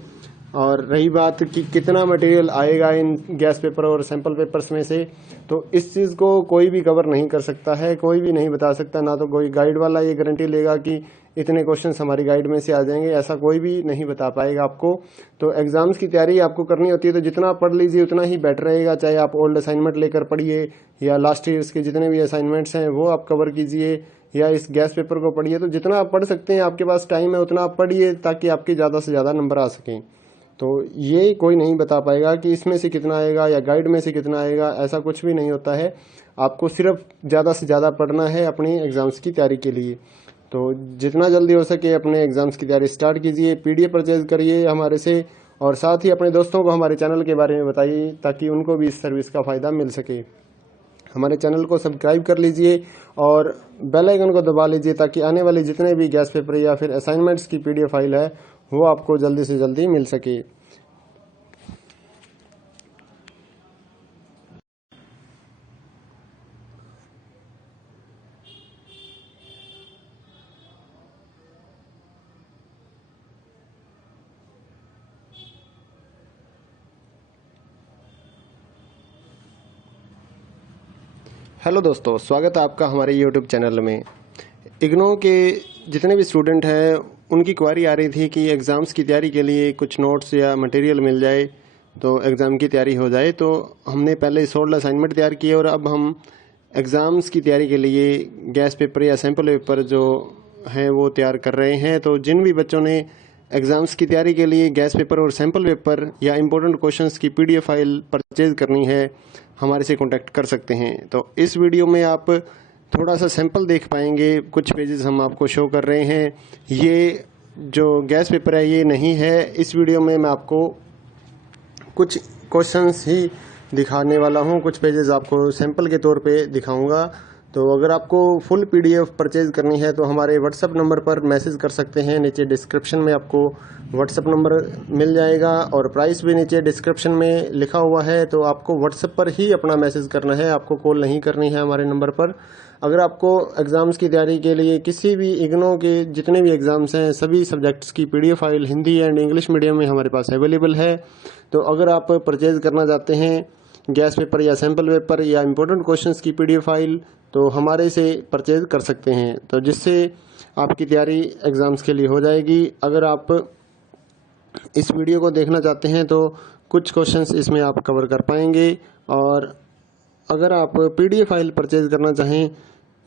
और रही बात कि कितना मटेरियल आएगा इन गैस पेपर और सैंपल पेपर्स में से, तो इस चीज़ को कोई भी कवर नहीं कर सकता है, कोई भी नहीं बता सकता। ना तो कोई गाइड वाला ये गारंटी लेगा कि इतने क्वेश्चंस हमारी गाइड में से आ जाएंगे, ऐसा कोई भी नहीं बता पाएगा आपको। तो एग्ज़ाम्स की तैयारी आपको करनी होती है तो जितना पढ़ लीजिए उतना ही बेटर रहेगा। चाहे आप ओल्ड असाइनमेंट लेकर पढ़िए या लास्ट ईयर्स के जितने भी असाइनमेंट्स हैं वो आप कवर कीजिए, या इस गैस पेपर को पढ़िए। तो जितना आप पढ़ सकते हैं, आपके पास टाइम है उतना आप पढ़िए ताकि आपके ज़्यादा से ज़्यादा नंबर आ सकें। तो ये कोई नहीं बता पाएगा कि इसमें से कितना आएगा या गाइड में से कितना आएगा, ऐसा कुछ भी नहीं होता है। आपको सिर्फ ज़्यादा से ज़्यादा पढ़ना है अपनी एग्ज़ाम्स की तैयारी के लिए। तो जितना जल्दी हो सके अपने एग्ज़ाम्स की तैयारी स्टार्ट कीजिए, PDF परचेज करिए हमारे से, और साथ ही अपने दोस्तों को हमारे चैनल के बारे में बताइए ताकि उनको भी इस सर्विस का फ़ायदा मिल सके। हमारे चैनल को सब्सक्राइब कर लीजिए और बेल आइकन को दबा लीजिए ताकि आने वाले जितने भी गैस पेपर या फिर असाइनमेंट्स की PDF फाइल है वो आपको जल्दी से जल्दी मिल सके। हेलो दोस्तों, स्वागत है आपका हमारे YouTube चैनल में। इग्नो के जितने भी स्टूडेंट हैं उनकी क्वारी आ रही थी कि एग्ज़ाम्स की तैयारी के लिए कुछ नोट्स या मटेरियल मिल जाए तो एग्ज़ाम की तैयारी हो जाए। तो हमने पहले 16 असाइनमेंट तैयार किए और अब हम एग्ज़ाम्स की तैयारी के लिए गैस पेपर या सैम्पल पेपर जो हैं वो तैयार कर रहे हैं। तो जिन भी बच्चों ने एग्ज़ाम्स की तैयारी के लिए गैस पेपर और सैम्पल पेपर या इम्पोर्टेंट क्वेश्चंस की PDF फाइल परचेज़ करनी है, हमारे से कॉन्टैक्ट कर सकते हैं। तो इस वीडियो में आप थोड़ा सा सैंपल देख पाएंगे, कुछ पेजेस हम आपको शो कर रहे हैं। ये जो गैस पेपर है ये नहीं है। इस वीडियो में मैं आपको कुछ क्वेश्चंस ही दिखाने वाला हूँ, कुछ पेजेस आपको सैंपल के तौर पे दिखाऊंगा। तो अगर आपको फुल PDF परचेज करनी है तो हमारे व्हाट्सएप नंबर पर मैसेज कर सकते हैं। नीचे डिस्क्रिप्शन में आपको व्हाट्सएप नंबर मिल जाएगा और प्राइस भी नीचे डिस्क्रिप्शन में लिखा हुआ है। तो आपको व्हाट्सएप पर ही अपना मैसेज करना है, आपको कॉल नहीं करनी है हमारे नंबर पर। अगर आपको एग्ज़ाम्स की तैयारी के लिए किसी भी इग्नो के जितने भी एग्ज़ाम्स हैं सभी सब्जेक्ट्स की PDF file Hindi and English medium में हमारे पास अवेलेबल है। तो अगर आप परचेज़ करना चाहते हैं गैस पेपर या सैम्पल पेपर या इम्पोर्टेंट क्वेश्चंस की PDF फाइल तो हमारे से परचेज़ कर सकते हैं, तो जिससे आपकी तैयारी एग्ज़ाम्स के लिए हो जाएगी। अगर आप इस वीडियो को देखना चाहते हैं तो कुछ क्वेश्चंस इसमें आप कवर कर पाएंगे। और अगर आप PDF फाइल परचेज़ करना चाहें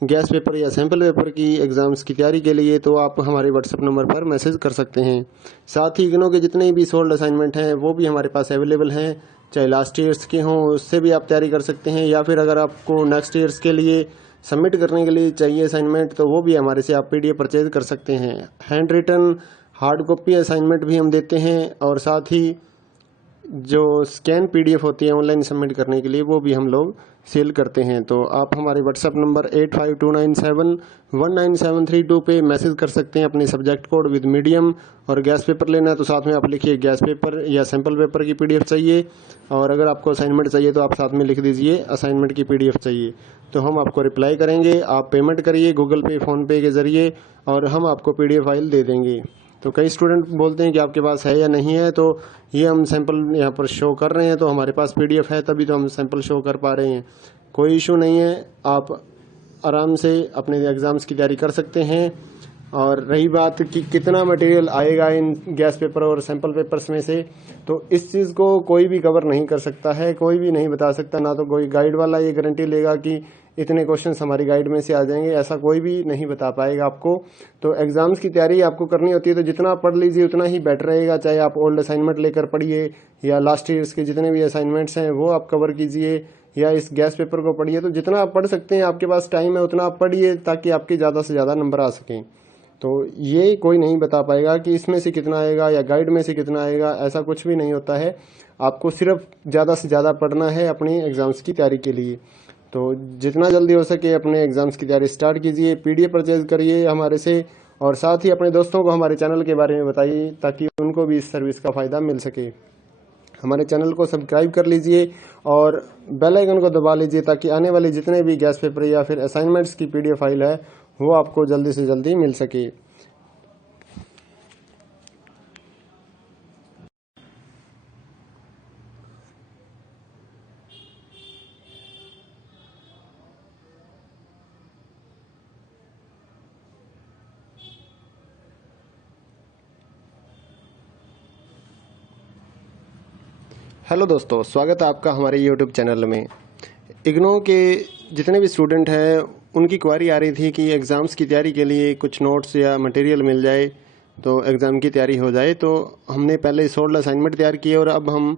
गैस पेपर या सैम्पल पेपर की एग्ज़ाम्स की तैयारी के लिए तो आप हमारे व्हाट्सएप नंबर पर मैसेज कर सकते हैं। साथ ही इग्नो के जितने भी सोल्ड असाइनमेंट हैं वो भी हमारे पास अवेलेबल हैं, चाहे लास्ट ईयर्स के हों उससे भी आप तैयारी कर सकते हैं, या फिर अगर आपको नेक्स्ट ईयर्स के लिए सबमिट करने के लिए चाहिए असाइनमेंट तो वो भी हमारे से आप PDF परचेज़ कर सकते हैं। Handwritten hard copy assignment भी हम देते हैं, और साथ ही जो स्कैन PDF होती है ऑनलाइन सबमिट करने के लिए वो भी हम लोग सेल करते हैं। तो आप हमारे व्हाट्सएप नंबर 8529719732 पे मैसेज कर सकते हैं अपने सब्जेक्ट कोड विद मीडियम। और गैस पेपर लेना है तो साथ में आप लिखिए गैस पेपर या सैम्पल पेपर की PDF चाहिए, और अगर आपको असाइनमेंट चाहिए तो आप साथ में लिख दीजिए असाइनमेंट की PDF चाहिए, तो हम आपको रिप्लाई करेंगे। आप पेमेंट करिए गूगल पे फ़ोनपे के ज़रिए और हम आपको PDF फाइल दे देंगे। तो कई स्टूडेंट बोलते हैं कि आपके पास है या नहीं है, तो ये हम सैंपल यहाँ पर शो कर रहे हैं, तो हमारे पास PDF है तभी तो हम सैंपल शो कर पा रहे हैं। कोई इशू नहीं है, आप आराम से अपने एग्ज़ाम्स की तैयारी कर सकते हैं। और रही बात कि कितना मटेरियल आएगा इन गैस पेपर और सैंपल पेपर्स में से, तो इस चीज़ को कोई भी कवर नहीं कर सकता है, कोई भी नहीं बता सकता। ना तो कोई गाइड वाला ये गारंटी लेगा कि इतने क्वेश्चंस हमारी गाइड में से आ जाएंगे, ऐसा कोई भी नहीं बता पाएगा आपको। तो एग्ज़ाम्स की तैयारी आपको करनी होती है तो जितना पढ़ लीजिए उतना ही बेटर रहेगा, चाहे आप ओल्ड असाइनमेंट लेकर पढ़िए या लास्ट ईयर्स के जितने भी असाइनमेंट्स हैं वो आप कवर कीजिए, या इस गैस पेपर को पढ़िए। तो जितना आप पढ़ सकते हैं, आपके पास टाइम है उतना आप पढ़िए ताकि आपके ज़्यादा से ज़्यादा नंबर आ सकें। तो ये कोई नहीं बता पाएगा कि इसमें से कितना आएगा या गाइड में से कितना आएगा, ऐसा कुछ भी नहीं होता है। आपको सिर्फ ज़्यादा से ज़्यादा पढ़ना है अपनी एग्ज़ाम्स की तैयारी के लिए। तो जितना जल्दी हो सके अपने एग्ज़ाम्स की तैयारी स्टार्ट कीजिए, PDF परचेज़ करिए हमारे से, और साथ ही अपने दोस्तों को हमारे चैनल के बारे में बताइए ताकि उनको भी इस सर्विस का फ़ायदा मिल सके। हमारे चैनल को सब्सक्राइब कर लीजिए और बेल आइकन को दबा लीजिए ताकि आने वाले जितने भी गैस पेपर या फिर असाइनमेंट्स की PDF फाइल है वो आपको जल्दी से जल्दी मिल सके। हेलो दोस्तों, स्वागत है आपका हमारे YouTube चैनल में। इग्नो के जितने भी स्टूडेंट हैं उनकी क्वारी आ रही थी कि एग्ज़ाम्स की तैयारी के लिए कुछ नोट्स या मटेरियल मिल जाए तो एग्ज़ाम की तैयारी हो जाए। तो हमने पहले सोल्ड असाइनमेंट तैयार किए और अब हम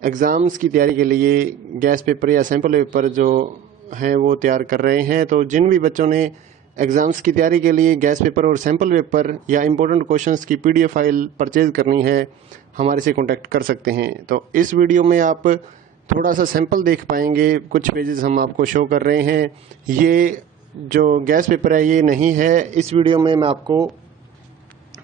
एग्ज़ाम्स की तैयारी के लिए गैस पेपर या सैम्पल पेपर जो हैं वो तैयार कर रहे हैं। तो जिन भी बच्चों ने एग्ज़ाम्स की तैयारी के लिए गैस पेपर और सैम्पल पेपर या इम्पोर्टेंट क्वेश्चंस की PDF फाइल परचेज़ करनी है हमारे से कांटेक्ट कर सकते हैं। तो इस वीडियो में आप थोड़ा सा सैंपल देख पाएंगे, कुछ पेजेस हम आपको शो कर रहे हैं। ये जो गैस पेपर है ये नहीं है, इस वीडियो में मैं आपको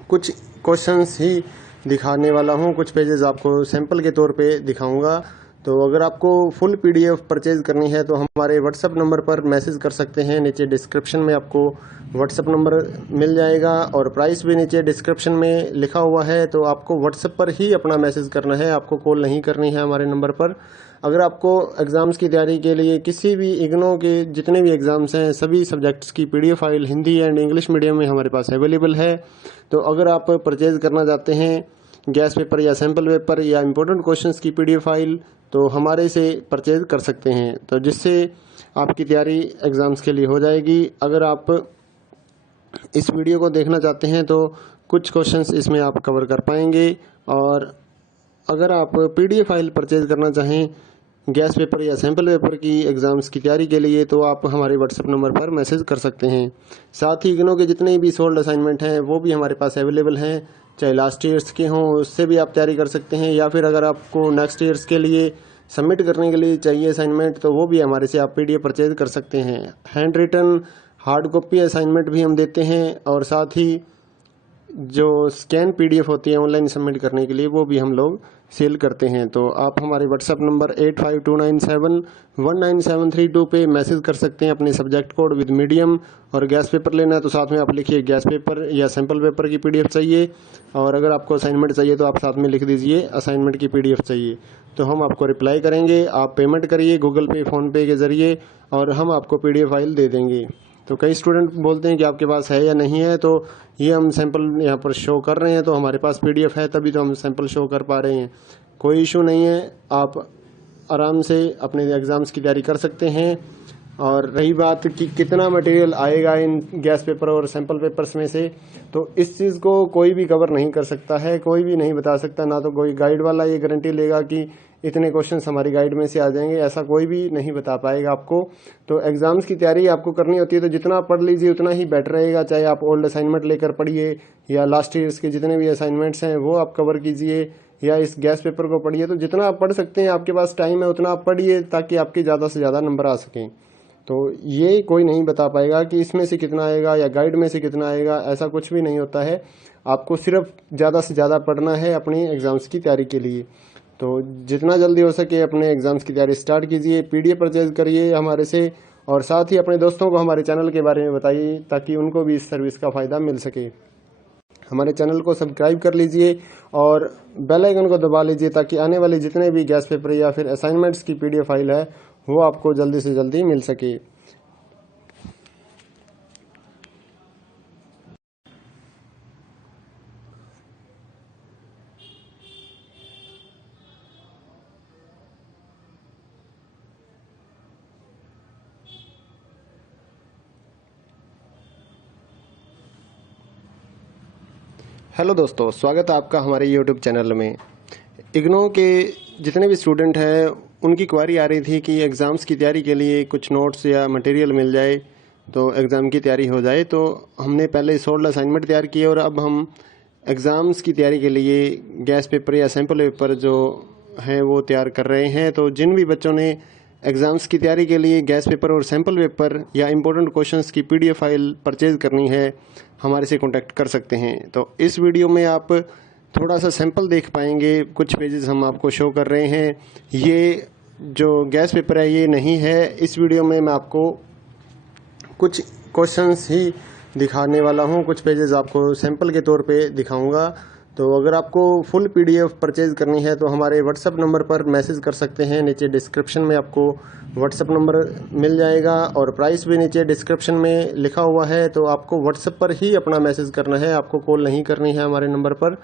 कुछ क्वेश्चंस ही दिखाने वाला हूँ, कुछ पेजेस आपको सैंपल के तौर पे दिखाऊंगा। तो अगर आपको फुल PDF परचेज़ करनी है तो हमारे व्हाट्सएप नंबर पर मैसेज कर सकते हैं। नीचे डिस्क्रिप्शन में आपको व्हाट्सएप नंबर मिल जाएगा और प्राइस भी नीचे डिस्क्रिप्शन में लिखा हुआ है। तो आपको व्हाट्सएप पर ही अपना मैसेज करना है, आपको कॉल नहीं करनी है हमारे नंबर पर। अगर आपको एग्ज़ाम्स की तैयारी के लिए किसी भी इग्नो के जितने भी एग्ज़ाम्स हैं सभी सब्जेक्ट्स की PDF file Hindi and English medium में हमारे पास अवेलेबल है। तो अगर आप परचेज़ करना चाहते हैं गैस पेपर या सैम्पल पेपर या इम्पोर्टेंट क्वेश्चंस की PDF फाइल तो हमारे से परचेज़ कर सकते हैं, तो जिससे आपकी तैयारी एग्ज़ाम्स के लिए हो जाएगी। अगर आप इस वीडियो को देखना चाहते हैं तो कुछ क्वेश्चंस इसमें आप कवर कर पाएंगे। और अगर आप PDF फाइल परचेज़ करना चाहें गैस पेपर या सैम्पल पेपर की एग्ज़ाम्स की तैयारी के लिए तो आप हमारे व्हाट्सएप नंबर पर मैसेज कर सकते हैं। साथ ही इग्नो के जितने भी सोल्ड असाइनमेंट हैं वो भी हमारे पास अवेलेबल हैं, चाहे लास्ट ईयर्स के हों उससे भी आप तैयारी कर सकते हैं, या फिर अगर आपको नेक्स्ट ईयर्स के लिए सबमिट करने के लिए चाहिए असाइनमेंट तो वो भी हमारे से आप PDF परचेज़ कर सकते हैं। Handwritten hard copy assignment भी हम देते हैं, और साथ ही जो स्कैन PDF होती है ऑनलाइन सबमिट करने के लिए वो भी हम लोग सेल करते हैं। तो आप हमारे व्हाट्सएप नंबर 8529719732 पे मैसेज कर सकते हैं अपने सब्जेक्ट कोड विद मीडियम। और गैस पेपर लेना है तो साथ में आप लिखिए गैस पेपर या सैम्पल पेपर की PDF चाहिए। और अगर आपको असाइनमेंट चाहिए तो आप साथ में लिख दीजिए असाइनमेंट की PDF चाहिए। तो हम आपको रिप्लाई करेंगे। आप पेमेंट करिए गूगल पे, फ़ोनपे के ज़रिए और हम आपको PDF फाइल दे देंगे। तो कई स्टूडेंट बोलते हैं कि आपके पास है या नहीं है, तो ये हम सैंपल यहाँ पर शो कर रहे हैं, तो हमारे पास PDF है तभी तो हम सैंपल शो कर पा रहे हैं। कोई इशू नहीं है, आप आराम से अपने एग्ज़ाम्स की तैयारी कर सकते हैं। और रही बात कि कितना मटेरियल आएगा इन गैस पेपर और सैंपल पेपर्स में से, तो इस चीज़ को कोई भी कवर नहीं कर सकता है, कोई भी नहीं बता सकता। ना तो कोई गाइड वाला ये गारंटी लेगा कि इतने क्वेश्चंस हमारी गाइड में से आ जाएंगे, ऐसा कोई भी नहीं बता पाएगा आपको। तो एग्ज़ाम्स की तैयारी आपको करनी होती है तो जितना आप पढ़ लीजिए उतना ही बेटर रहेगा। चाहे आप ओल्ड असाइनमेंट लेकर पढ़िए या लास्ट ईयर्स के जितने भी असाइनमेंट्स हैं वो आप कवर कीजिए, या इस गैस पेपर को पढ़िए। तो जितना आप पढ़ सकते हैं, आपके पास टाइम है उतना आप पढ़िए ताकि आपके ज़्यादा से ज़्यादा नंबर आ सकें। तो ये कोई नहीं बता पाएगा कि इसमें से कितना आएगा या गाइड में से कितना आएगा, ऐसा कुछ भी नहीं होता है। आपको सिर्फ ज़्यादा से ज़्यादा पढ़ना है अपनी एग्ज़ाम्स की तैयारी के लिए। तो जितना जल्दी हो सके अपने एग्ज़ाम्स की तैयारी स्टार्ट कीजिए, PDF परचेज करिए हमारे से, और साथ ही अपने दोस्तों को हमारे चैनल के बारे में बताइए ताकि उनको भी इस सर्विस का फ़ायदा मिल सके। हमारे चैनल को सब्सक्राइब कर लीजिए और बेल आइकन को दबा लीजिए ताकि आने वाले जितने भी गैस पेपर या फिर असाइनमेंट्स की PDF फाइल है वो आपको जल्दी से जल्दी मिल सके। हेलो दोस्तों, स्वागत है आपका हमारे YouTube चैनल में। इग्नो के जितने भी स्टूडेंट हैं उनकी क्वारी आ रही थी कि एग्ज़ाम्स की तैयारी के लिए कुछ नोट्स या मटेरियल मिल जाए तो एग्ज़ाम की तैयारी हो जाए। तो हमने पहले 16 असाइनमेंट तैयार किए और अब हम एग्ज़ाम्स की तैयारी के लिए गैस पेपर या सैम्पल पेपर जो हैं वो तैयार कर रहे हैं। तो जिन भी बच्चों ने एग्ज़ाम्स की तैयारी के लिए गैस पेपर और सैम्पल पेपर या इम्पोर्टेंट क्वेश्चंस की PDF फाइल परचेज़ करनी है, हमारे से कांटेक्ट कर सकते हैं। तो इस वीडियो में आप थोड़ा सा सैंपल देख पाएंगे, कुछ पेजेस हम आपको शो कर रहे हैं। ये जो गैस पेपर है ये नहीं है। इस वीडियो में मैं आपको कुछ क्वेश्चंस ही दिखाने वाला हूँ, कुछ पेजेस आपको सैंपल के तौर पे दिखाऊंगा। तो अगर आपको फुल PDF परचेज करनी है तो हमारे व्हाट्सएप नंबर पर मैसेज कर सकते हैं। नीचे डिस्क्रिप्शन में आपको व्हाट्सएप नंबर मिल जाएगा और प्राइस भी नीचे डिस्क्रिप्शन में लिखा हुआ है। तो आपको व्हाट्सएप पर ही अपना मैसेज करना है, आपको कॉल नहीं करनी है हमारे नंबर पर।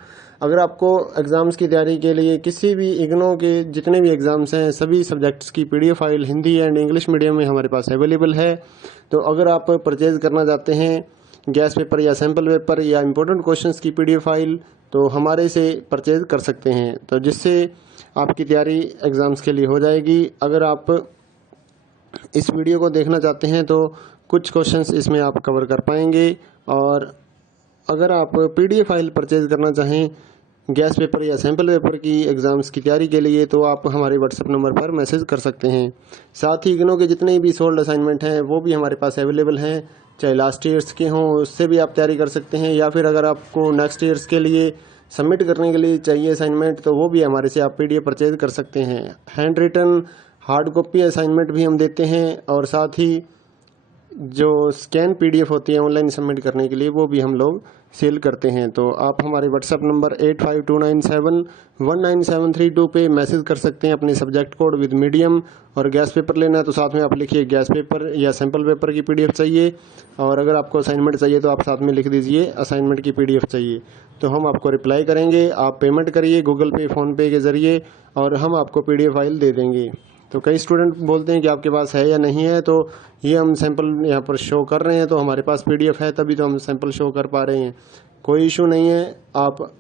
अगर आपको एग्ज़ाम्स की तैयारी के लिए किसी भी इग्नो के जितने भी एग्ज़ाम्स हैं सभी सब्जेक्ट्स की PDF file Hindi and English medium में हमारे पास अवेलेबल है। तो अगर आप परचेज़ करना चाहते हैं गैस पेपर या सैम्पल पेपर या इम्पोर्टेंट क्वेश्चंस की PDF फाइल तो हमारे से परचेज़ कर सकते हैं, तो जिससे आपकी तैयारी एग्ज़ाम्स के लिए हो जाएगी। अगर आप इस वीडियो को देखना चाहते हैं तो कुछ क्वेश्चंस इसमें आप कवर कर पाएंगे। और अगर आप PDF फाइल परचेज़ करना चाहें गैस पेपर या सैम्पल पेपर की एग्ज़ाम्स की तैयारी के लिए तो आप हमारे व्हाट्सएप नंबर पर मैसेज कर सकते हैं। साथ ही इग्नो के जितने भी सोल्ड असाइनमेंट हैं वो भी हमारे पास अवेलेबल हैं, चाहे लास्ट ईयर्स के हों उससे भी आप तैयारी कर सकते हैं, या फिर अगर आपको नेक्स्ट ईयर्स के लिए सबमिट करने के लिए चाहिए असाइनमेंट तो वो भी हमारे से आप PDF परचेज कर सकते हैं। Handwritten hard copy assignment भी हम देते हैं और साथ ही जो स्कैन PDF होती है ऑनलाइन सबमिट करने के लिए वो भी हम लोग सेल करते हैं। तो आप हमारे व्हाट्सएप नंबर 8529719732 पे मैसेज कर सकते हैं अपने सब्जेक्ट कोड विद मीडियम। और गैस पेपर लेना है तो साथ में आप लिखिए गैस पेपर या सैम्पल पेपर की PDF चाहिए। और अगर आपको असाइनमेंट चाहिए तो आप साथ में लिख दीजिए असाइनमेंट की PDF चाहिए। तो हम आपको रिप्लाई करेंगे। आप पेमेंट करिए गूगल पे, फ़ोनपे के ज़रिए और हम आपको PDF फाइल दे देंगे। तो कई स्टूडेंट बोलते हैं कि आपके पास है या नहीं है, तो ये हम सैंपल यहाँ पर शो कर रहे हैं, तो हमारे पास PDF है तभी तो हम सैंपल शो कर पा रहे हैं। कोई इशू नहीं है, आप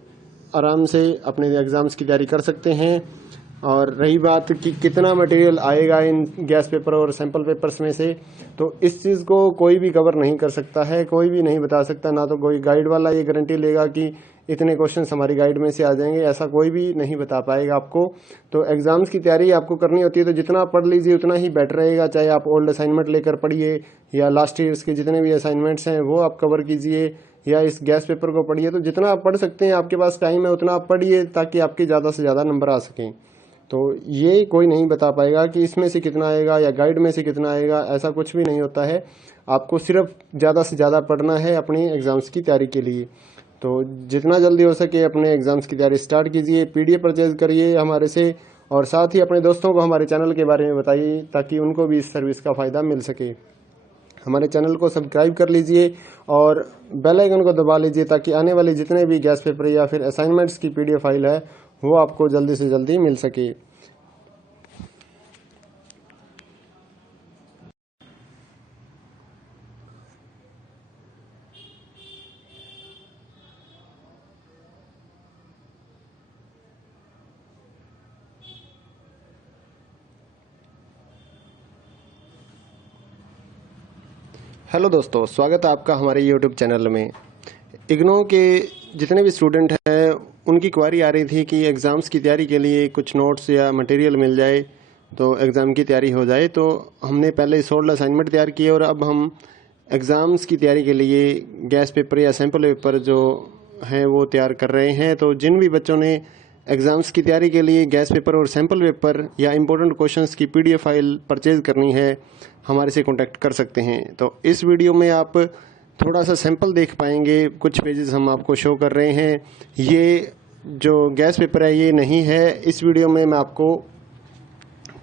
आराम से अपने एग्ज़ाम्स की तैयारी कर सकते हैं। और रही बात कि कितना मटेरियल आएगा इन गैस पेपर और सैंपल पेपर्स में से, तो इस चीज़ को कोई भी कवर नहीं कर सकता है, कोई भी नहीं बता सकता। ना तो कोई गाइड वाला ये गारंटी लेगा कि इतने क्वेश्चंस हमारी गाइड में से आ जाएंगे, ऐसा कोई भी नहीं बता पाएगा आपको। तो एग्ज़ाम्स की तैयारी आपको करनी होती है तो जितना आप पढ़ लीजिए उतना ही बेटर रहेगा। चाहे आप ओल्ड असाइनमेंट लेकर पढ़िए या लास्ट ईयर्स के जितने भी असाइनमेंट्स हैं वो आप कवर कीजिए, या इस गैस पेपर को पढ़िए। तो जितना आप पढ़ सकते हैं, आपके पास टाइम है उतना आप पढ़िए ताकि आपके ज़्यादा से ज़्यादा नंबर आ सकें। तो ये कोई नहीं बता पाएगा कि इसमें से कितना आएगा या गाइड में से कितना आएगा, ऐसा कुछ भी नहीं होता है। आपको सिर्फ ज़्यादा से ज़्यादा पढ़ना है अपनी एग्ज़ाम्स की तैयारी के लिए। तो जितना जल्दी हो सके अपने एग्ज़ाम्स की तैयारी स्टार्ट कीजिए, पीडीएफ परचेज करिए हमारे से, और साथ ही अपने दोस्तों को हमारे चैनल के बारे में बताइए ताकि उनको भी इस सर्विस का फ़ायदा मिल सके। हमारे चैनल को सब्सक्राइब कर लीजिए और बेल आइकन को दबा लीजिए ताकि आने वाले जितने भी गैस पेपर या फिर असाइनमेंट्स की पीडीएफ फाइल है वो आपको जल्दी से जल्दी मिल सके। हेलो दोस्तों, स्वागत है आपका हमारे यूट्यूब चैनल में। इग्नो के जितने भी स्टूडेंट हैं उनकी क्वारी आ रही थी कि एग्ज़ाम्स की तैयारी के लिए कुछ नोट्स या मटेरियल मिल जाए तो एग्ज़ाम की तैयारी हो जाए। तो हमने पहले 16 असाइनमेंट तैयार किए और अब हम एग्ज़ाम्स की तैयारी के लिए गैस पेपर या सैम्पल पेपर जो हैं वो तैयार कर रहे हैं। तो जिन भी बच्चों ने एग्ज़ाम्स की तैयारी के लिए गैस पेपर और सैम्पल पेपर या इम्पोर्टेंट क्वेश्चंस की पीडीएफ फाइल परचेज़ करनी है, हमारे से कांटेक्ट कर सकते हैं। तो इस वीडियो में आप थोड़ा सा सैंपल देख पाएंगे, कुछ पेजेस हम आपको शो कर रहे हैं। ये जो गैस पेपर है ये नहीं है। इस वीडियो में मैं आपको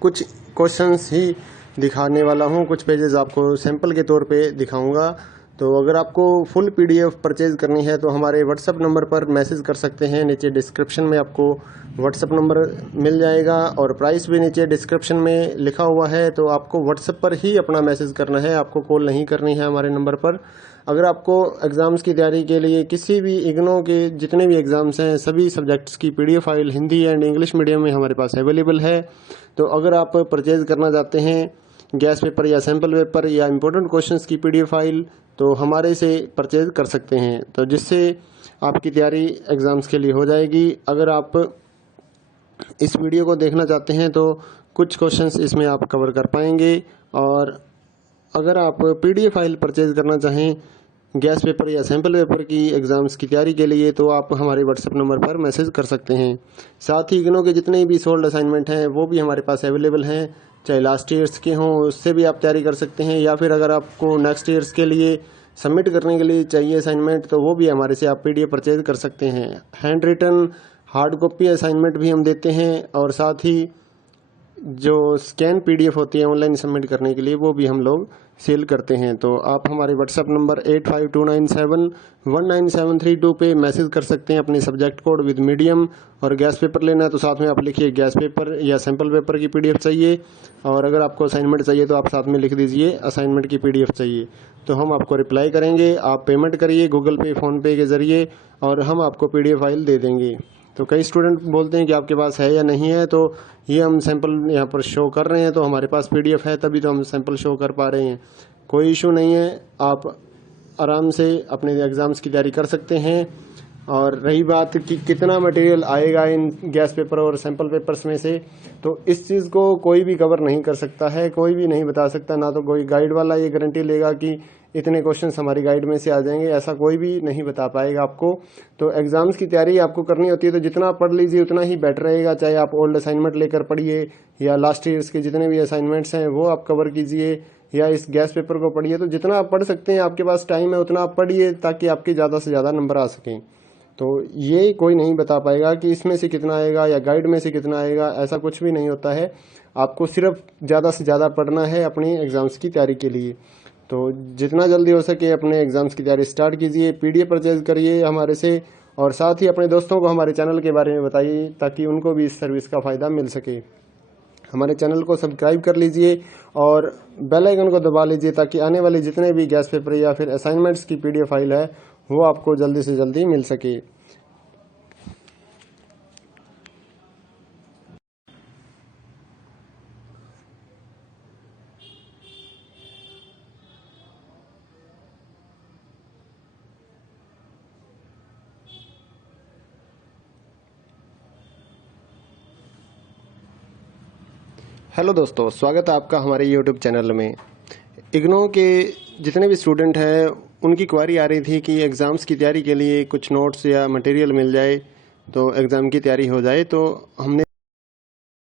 कुछ क्वेश्चंस ही दिखाने वाला हूँ, कुछ पेजेस आपको सैंपल के तौर पे दिखाऊंगा। तो अगर आपको फुल पीडीएफ परचेज करनी है तो हमारे व्हाट्सएप नंबर पर मैसेज कर सकते हैं। नीचे डिस्क्रिप्शन में आपको व्हाट्सएप नंबर मिल जाएगा और प्राइस भी नीचे डिस्क्रिप्शन में लिखा हुआ है। तो आपको व्हाट्सएप पर ही अपना मैसेज करना है, आपको कॉल नहीं करनी है हमारे नंबर पर। अगर आपको एग्ज़ाम्स की तैयारी के लिए किसी भी इग्नो के जितने भी एग्ज़ाम्स हैं सभी सब्जेक्ट्स की PDF file Hindi and English medium में हमारे पास अवेलेबल है। तो अगर आप परचेज़ करना चाहते हैं गैस पेपर या सैम्पल पेपर या इम्पोर्टेंट क्वेश्चंस की पीडीएफ फाइल तो हमारे से परचेज कर सकते हैं, तो जिससे आपकी तैयारी एग्ज़ाम्स के लिए हो जाएगी। अगर आप इस वीडियो को देखना चाहते हैं तो कुछ क्वेश्चंस इसमें आप कवर कर पाएंगे। और अगर आप पीडीएफ फाइल परचेज करना चाहें गैस पेपर या सैम्पल पेपर की एग्ज़ाम्स की तैयारी के लिए तो आप हमारे व्हाट्सएप नंबर पर मैसेज कर सकते हैं। साथ ही इग्नो के जितने भी सोल्ड असाइनमेंट हैं वो भी हमारे पास अवेलेबल हैं, चाहे लास्ट ईयर्स के हों उससे भी आप तैयारी कर सकते हैं, या फिर अगर आपको नेक्स्ट ईयर्स के लिए सबमिट करने के लिए चाहिए असाइनमेंट तो वो भी हमारे से आप पीडीएफ परचेज कर सकते हैं। Handwritten hard copy assignment भी हम देते हैं और साथ ही जो स्कैन पीडीएफ होती है ऑनलाइन सबमिट करने के लिए वो भी हम लोग सेल करते हैं। तो आप हमारे व्हाट्सएप नंबर 8529719732 पे मैसेज कर सकते हैं अपने सब्जेक्ट कोड विद मीडियम। और गैस पेपर लेना है तो साथ में आप लिखिए गैस पेपर या सैम्पल पेपर की पीडीएफ चाहिए, और अगर आपको असाइनमेंट चाहिए तो आप साथ में लिख दीजिए असाइनमेंट की पीडीएफ चाहिए। तो हम आपको रिप्लाई करेंगे, आप पेमेंट करिए गूगल पे फ़ोनपे के ज़रिए और हम आपको पीडीएफ फाइल दे देंगे। तो कई स्टूडेंट बोलते हैं कि आपके पास है या नहीं है, तो ये हम सैंपल यहाँ पर शो कर रहे हैं, तो हमारे पास पीडीएफ है तभी तो हम सैंपल शो कर पा रहे हैं। कोई इशू नहीं है, आप आराम से अपने एग्ज़ाम्स की तैयारी कर सकते हैं। और रही बात कि कितना मटेरियल आएगा इन गैस पेपर और सैंपल पेपर्स में से, तो इस चीज़ को कोई भी कवर नहीं कर सकता है, कोई भी नहीं बता सकता। ना तो कोई गाइड वाला ये गारंटी लेगा कि इतने क्वेश्चंस हमारी गाइड में से आ जाएंगे, ऐसा कोई भी नहीं बता पाएगा आपको। तो एग्ज़ाम्स की तैयारी आपको करनी होती है तो जितना आप पढ़ लीजिए उतना ही बेटर रहेगा। चाहे आप ओल्ड असाइनमेंट लेकर पढ़िए या लास्ट ईयर्स के जितने भी असाइनमेंट्स हैं वो आप कवर कीजिए या इस गैस पेपर को पढ़िए। तो जितना आप पढ़ सकते हैं, आपके पास टाइम है उतना आप पढ़िए ताकि आपके ज़्यादा से ज़्यादा नंबर आ सकें। तो ये कोई नहीं बता पाएगा कि इसमें से कितना आएगा या गाइड में से कितना आएगा, ऐसा कुछ भी नहीं होता है। आपको सिर्फ ज़्यादा से ज़्यादा पढ़ना है अपनी एग्ज़ाम्स की तैयारी के लिए। तो जितना जल्दी हो सके अपने एग्ज़ाम्स की तैयारी स्टार्ट कीजिए, पीडीएफ परचेज करिए हमारे से, और साथ ही अपने दोस्तों को हमारे चैनल के बारे में बताइए ताकि उनको भी इस सर्विस का फ़ायदा मिल सके। हमारे चैनल को सब्सक्राइब कर लीजिए और बेल आइकन को दबा लीजिए ताकि आने वाले जितने भी गैस पेपर या फिर असाइनमेंट्स की पीडीएफ फाइल है वो आपको जल्दी से जल्दी मिल सके। हेलो दोस्तों, स्वागत है आपका हमारे यूट्यूब चैनल में। इग्नो के जितने भी स्टूडेंट हैं उनकी क्वारी आ रही थी कि एग्ज़ाम्स की तैयारी के लिए कुछ नोट्स या मटेरियल मिल जाए तो एग्ज़ाम की तैयारी हो जाए। तो हमने